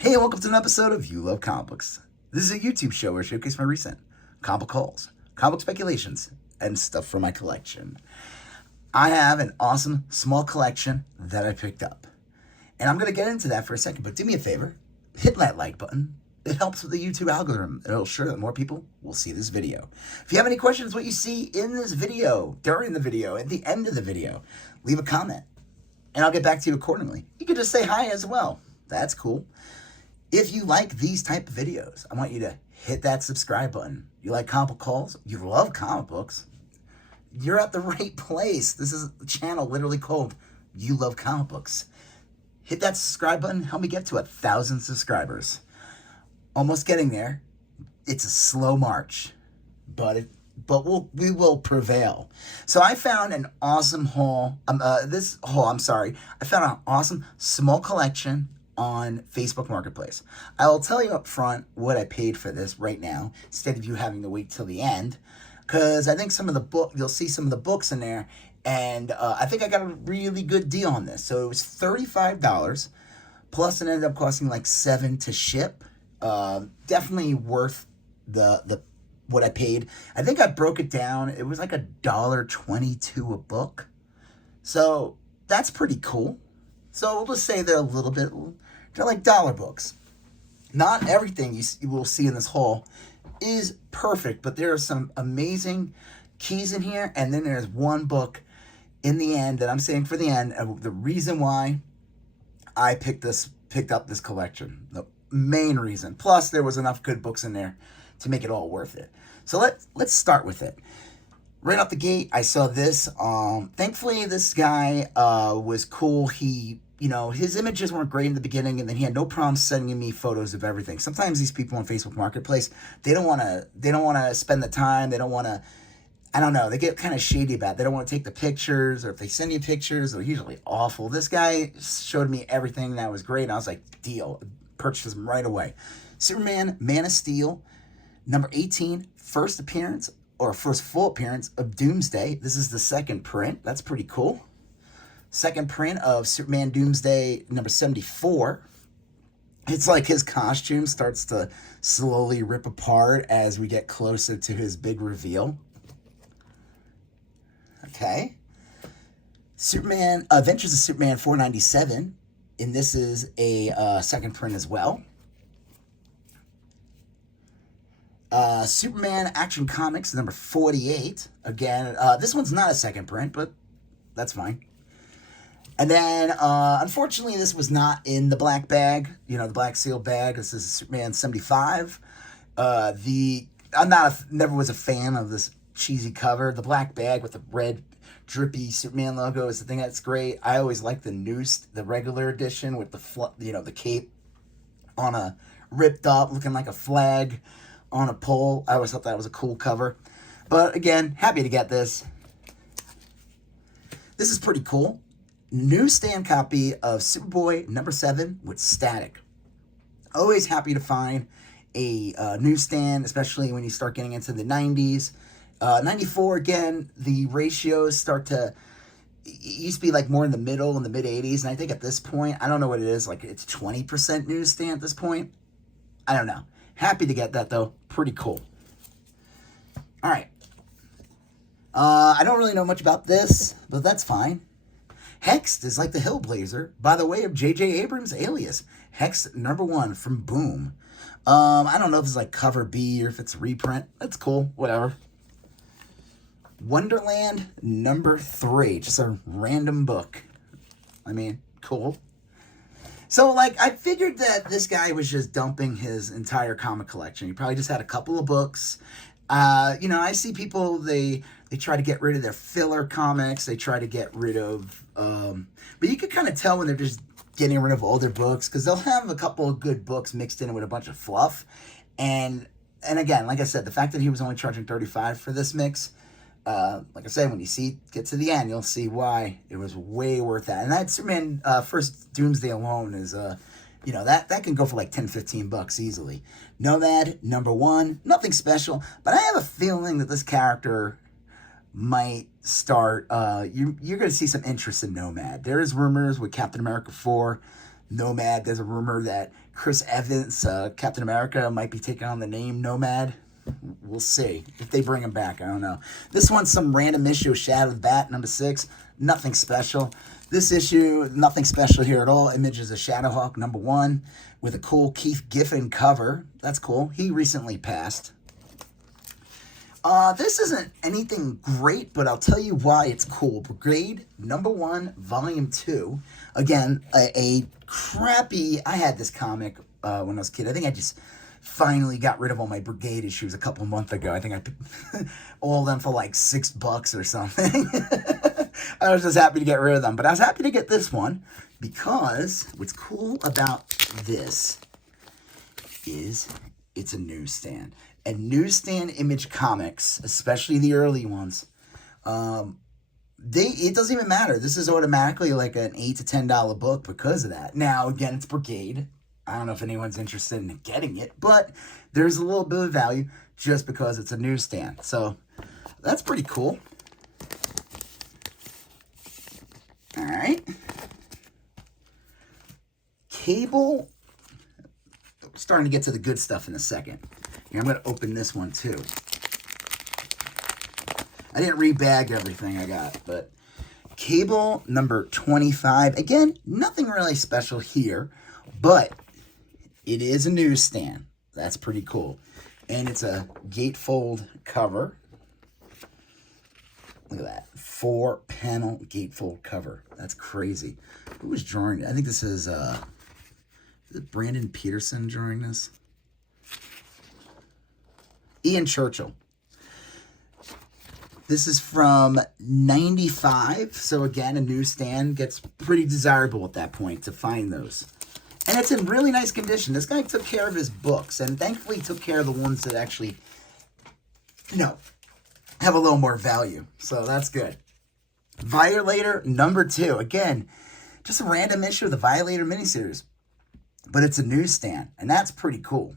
Hey, and welcome to an episode of You Love Comic Books. This is a YouTube show where I showcase my recent comic book hauls, comic book speculations, and stuff from my collection. I have an awesome small collection that I picked up. And I'm going to get into that for a second, but do me a favor, hit that like button. It helps with the YouTube algorithm. It'll ensure that more people will see this video. If you have any questions what you see in this video, during the video, at the end of the video, leave a comment, and I'll get back to you accordingly. You can just say hi as well. That's cool. If you like these type of videos, I want you to hit that subscribe button. You like comic book hauls? You love comic books? You're at the right place. This is a channel literally called You Love Comic Books. Hit that subscribe button. Help me get to 1,000 subscribers. Almost getting there. It's a slow march, but we will prevail. So I found an awesome haul. I found an awesome small collection on Facebook Marketplace. I will tell you up front what I paid for this right now, instead of you having to wait till the end, because I think you'll see some of the books in there, and I think I got a really good deal on this. So it was $35, plus it ended up costing like $7 to ship. Definitely worth the what I paid. I think I broke it down. It was like $1.22 a book. So that's pretty cool. So we'll just say they're like dollar books. Not everything you will see in this haul is perfect, but there are some amazing keys in here, and then there's one book in the end that I'm saving for the end, and the reason why I picked up this collection. The main reason. Plus, there was enough good books in there to make it all worth it. So let's start with it. Right off the gate, I saw this. Thankfully, this guy was cool. His images weren't great in the beginning, and then he had no problem sending me photos of everything. Sometimes these people on Facebook Marketplace, they don't want to spend the time. They don't want to. I don't know. They get kind of shady about it. They don't want to take the pictures, or if they send you pictures, they're usually awful. This guy showed me everything that was great, and I was like, deal. Purchased them right away. Superman, Man of Steel, number 18, first full appearance of Doomsday. This is the second print. That's pretty cool. Second print of Superman Doomsday, number 74. It's like his costume starts to slowly rip apart as we get closer to his big reveal. Okay. Superman, Adventures of Superman 497. And this is a second print as well. Superman Action Comics, number 48. Again, this one's not a second print, but that's fine. And then, unfortunately, this was not in the black bag, the black seal bag. This is Superman 75. Never was a fan of this cheesy cover. The black bag with the red drippy Superman logo is the thing that's great. I always like the regular edition with the cape on a ripped up, looking like a flag on a pole. I always thought that was a cool cover. But again, happy to get this. This is pretty cool. Newsstand copy of Superboy number 7 with static. Always happy to find a newsstand, especially when you start getting into the 90s. 94, again, the ratios start to, it used to be like more in the middle, in the mid-80s, and I think at this point, I don't know what it is, like it's 20% newsstand at this point. I don't know. Happy to get that, though. Pretty cool. All right. I don't really know much about this, but that's fine. Hexed is like the Hillblazer by the way of J.J. Abrams' Alias. Hexed number 1 from Boom. I don't know if it's like cover B or if it's reprint. That's cool. Whatever. Wonderland number 3. Just a random book. I mean, cool. So, I figured that this guy was just dumping his entire comic collection. He probably just had a couple of books. I see people, they try to get rid of their filler comics. They try to get rid of, but you can kind of tell when they're just getting rid of all their books, because they'll have a couple of good books mixed in with a bunch of fluff. And again, like I said, the fact that he was only charging $35 for this mix, like I said, when you get to the end, you'll see why it was way worth that. And that Superman first Doomsday alone is that can go for like $10-15 easily. Nomad number 1, nothing special, but I have a feeling that this character might start. You're going to see some interest in Nomad. There is rumors with Captain America 4, Nomad. There's a rumor that Chris Evans, Captain America, might be taking on the name Nomad. We'll see if they bring him back. I don't know. This one's some random issue of Shadow the Bat, number 6. Nothing special. This issue, nothing special here at all. Images of Shadowhawk, number 1, with a cool Keith Giffen cover. That's cool. He recently passed. This isn't anything great, but I'll tell you why it's cool. Brigade, number 1, volume 2. Again, a crappy... I had this comic when I was a kid. I think I just finally got rid of all my Brigade issues a couple months ago. I think I picked all of them for like $6 or something. I was just happy to get rid of them. But I was happy to get this one because what's cool about this is it's a newsstand. And newsstand Image comics, especially the early ones, it doesn't even matter. This is automatically like an $8 to $10 book because of that. Now, again, it's Brigade. I don't know if anyone's interested in getting it, but there's a little bit of value just because it's a newsstand. So that's pretty cool. All right. Cable. Starting to get to the good stuff in a second. Here, I'm going to open this one too. I didn't rebag everything I got, but Cable number 25. Again, nothing really special here, but it is a newsstand. That's pretty cool. And it's a gatefold cover. Look at that. 4-panel gatefold cover. That's crazy. Who was drawing it? I think this is it Brandon Peterson drawing this? Ian Churchill. This is from 95. So again, a newsstand gets pretty desirable at that point to find those. And it's in really nice condition. This guy took care of his books, and thankfully took care of the ones that actually, have a little more value. So that's good. Violator number 2. Again, just a random issue of the Violator miniseries. But it's a newsstand, and that's pretty cool.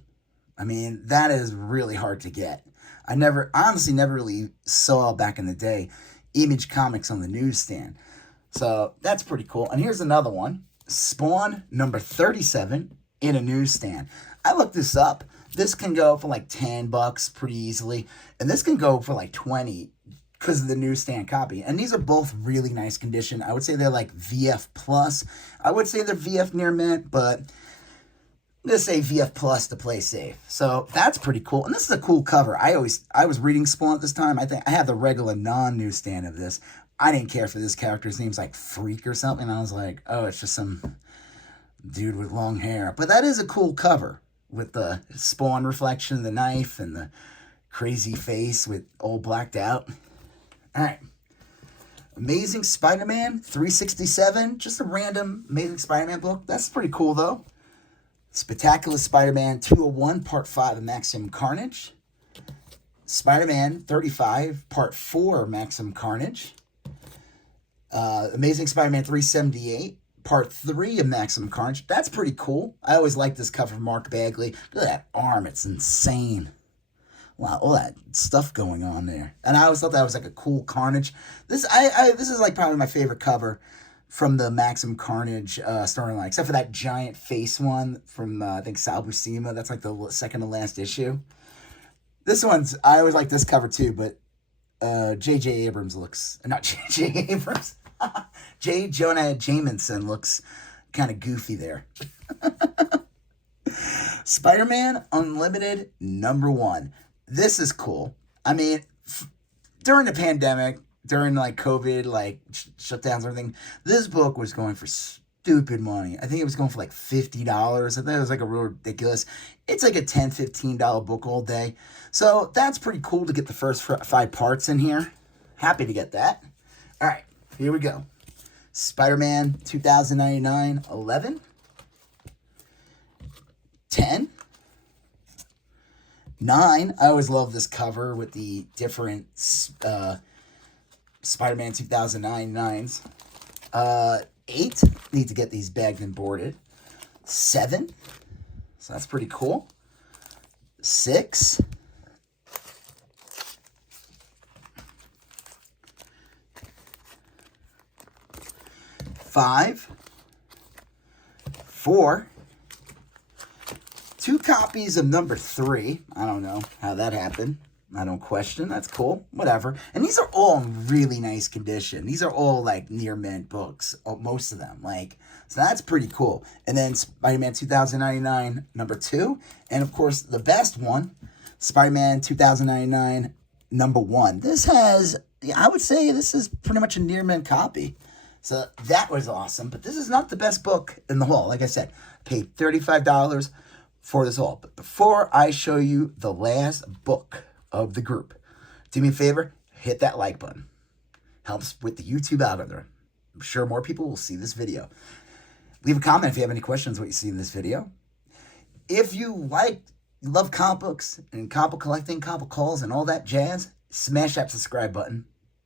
I mean, that is really hard to get. I honestly never really saw back in the day Image comics on the newsstand. So that's pretty cool. And here's another one. Spawn number 37 in a newsstand. I looked this up. This can go for like $10 pretty easily. And this can go for like $20 because of the newsstand copy. And these are both really nice condition. I would say they're like VF plus. I would say they're VF near mint, but let's say VF plus to play safe. So that's pretty cool. And this is a cool cover. I was reading Spawn at this time. I think I had the regular non-newsstand of this. I didn't care for this character's name's like Freak or something. I was like, oh, it's just some dude with long hair. But that is a cool cover with the Spawn reflection, the knife, and the crazy face with all blacked out. All right. Amazing Spider-Man 367. Just a random Amazing Spider-Man book. That's pretty cool, though. Spectacular Spider-Man 201, Part 5 of Maximum Carnage. Spider-Man 35, Part 4 of Maximum Carnage. Amazing Spider-Man 378, Part 3 of Maximum Carnage. That's pretty cool. I always like this cover from Mark Bagley. Look at that arm. It's insane. Wow, all that stuff going on there. And I always thought that was like a cool Carnage. This is like probably my favorite cover from the Maximum Carnage storyline, except for that giant face one from, I think, Sal Buscema. That's like the second to last issue. I always like this cover too, but J.J. Abrams looks, not J.J. Abrams, J. Jonah Jameson looks kind of goofy there. Spider-Man Unlimited number 1. This is cool. I mean, during the pandemic, during like COVID, like shutdowns and everything, this book was going for stupid money. I think it was going for like $50. I think it was like a real ridiculous. It's like a $10, $15 book all day. So that's pretty cool to get the first 5 parts in here. Happy to get that. All right, here we go. Spider-Man 2099, 11, 10, 9. I always love this cover with the different Spider-Man 2009 9s. 8, need to get these bagged and boarded. 7, so that's pretty cool. 6, 5, 4, 2 copies of number 3. I don't know how that happened. I don't question. That's cool. Whatever. And these are all in really nice condition. These are all like near mint books. Most of them. Like, so that's pretty cool. And then Spider-Man 2099 number 2. And of course, the best one, Spider-Man 2099 number 1. This has, I would say this is pretty much a near mint copy. So that was awesome. But this is not the best book in the haul. Like I said, I paid $35 for this haul. But before I show you the last book of the group, do me a favor, hit that like button. Helps with the YouTube algorithm. I'm sure more people will see this video. Leave a comment if you have any questions what you see in this video. If you love comic books and comic book collecting, comic book calls, and all that jazz, smash that subscribe button.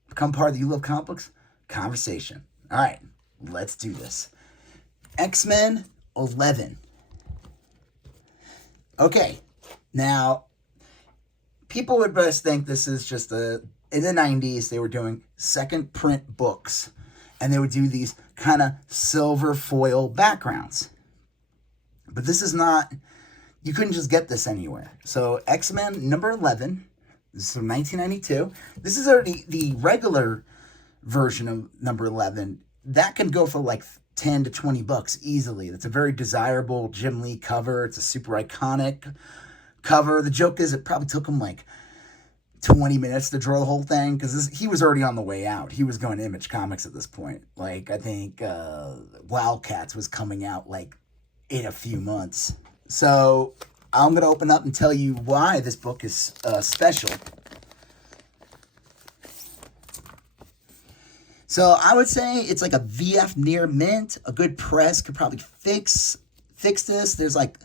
Become part of the You Love Comic Books conversation. All right, let's do this. X-Men 11. Okay, now, people would best think this is just in the 90s, they were doing second print books. And they would do these kind of silver foil backgrounds. But this is not, you couldn't just get this anywhere. So X-Men number 11, this is from 1992. This is already the regular version of number 11. That can go for like 10 to 20 bucks easily. That's a very desirable Jim Lee cover. It's a super iconic cover. The joke is it probably took him like 20 minutes to draw the whole thing because he was already on the way out. He was going to Image Comics at this point. Like, I think Wildcats was coming out like in a few months. So I'm going to open up and tell you why this book is special. So I would say it's like a VF near mint. A good press could probably fix this. There's like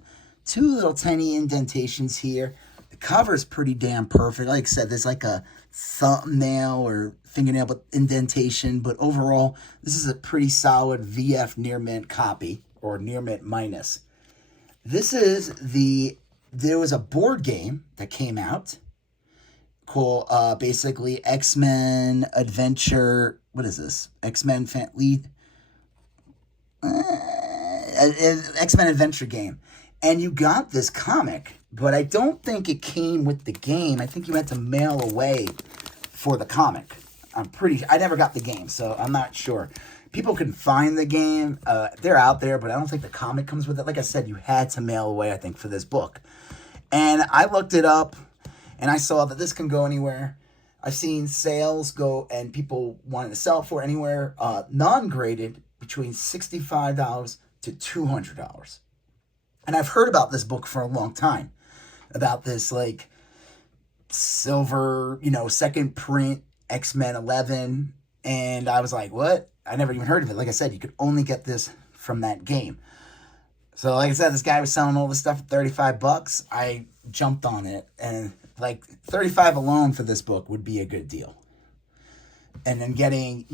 2 little tiny indentations here. The cover is pretty damn perfect. Like I said, there's like a thumbnail or fingernail indentation, but overall, this is a pretty solid VF near mint copy, or near mint minus. This is there was a board game that came out called basically X-Men Adventure. What is this? X-Men X-Men Adventure game. And you got this comic, but I don't think it came with the game. I think you had to mail away for the comic. I never got the game, so I'm not sure. People can find the game. They're out there, but I don't think the comic comes with it. Like I said, you had to mail away, I think, for this book. And I looked it up, and I saw that this can go anywhere. I've seen sales go, and people wanting to sell for anywhere non-graded between $65 to $200. And I've heard about this book for a long time, about this like silver, second print X-Men 11. And I was like, what? I never even heard of it. Like I said, you could only get this from that game. So like I said, this guy was selling all this stuff for 35 bucks. I jumped on it, and like 35 alone for this book would be a good deal. And then getting,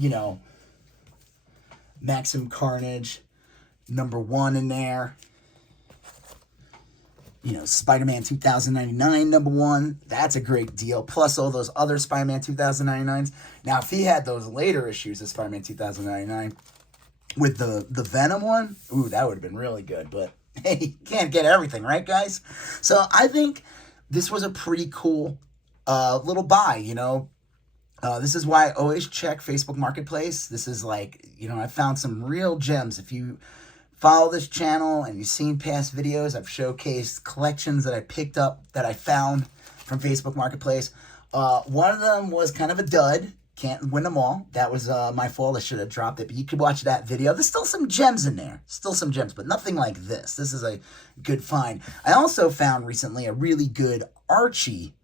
Maximum Carnage number 1 in there. Spider-Man 2099 number 1. That's a great deal. Plus all those other Spider-Man 2099s. Now, if he had those later issues of Spider-Man 2099 with the Venom one, ooh, that would have been really good. But hey, you can't get everything, right, guys? So I think this was a pretty cool little buy, This is why I always check Facebook Marketplace. This is like, I found some real gems. If you follow this channel and you've seen past videos, I've showcased collections that I picked up that I found from Facebook Marketplace. One of them was kind of a dud. Can't win them all. That was my fault. I should have dropped it, but you could watch that video. There's still some gems in there. Still some gems, but nothing like this. This is a good find. I also found recently a really good Archie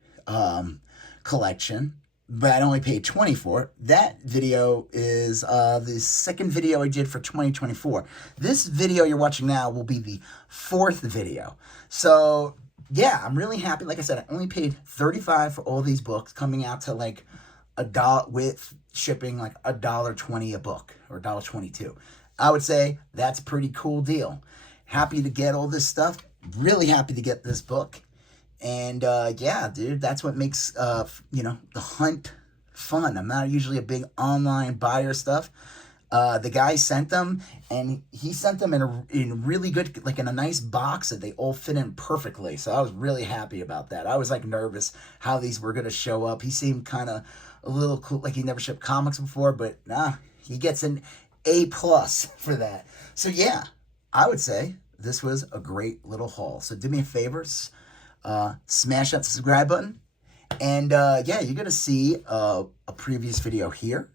collection, but I only paid $20 for it. That video is the second video I did for 2024. This video you're watching now will be the 4th video. So, yeah, I'm really happy. Like I said, I only paid $35 for all these books, coming out to like $1 with shipping, like $1.20 a book, or $1.22. I would say that's a pretty cool deal. Happy to get all this stuff. Really happy to get this book. And, yeah, dude, that's what makes, the hunt fun. I'm not usually a big online buyer stuff. The guy sent them, and he sent them in really good, like in a nice box that they all fit in perfectly. So I was really happy about that. I was like nervous how these were gonna show up. He seemed kind of a little cool, like he never shipped comics before, but nah, he gets an A+ for that. So yeah, I would say this was a great little haul. So do me a favor, smash that subscribe button, and yeah, you're gonna see a previous video here.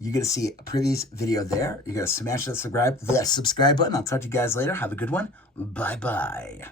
You're going to see a previous video there. You're going to smash that subscribe button. I'll talk to you guys later. Have a good one. Bye-bye.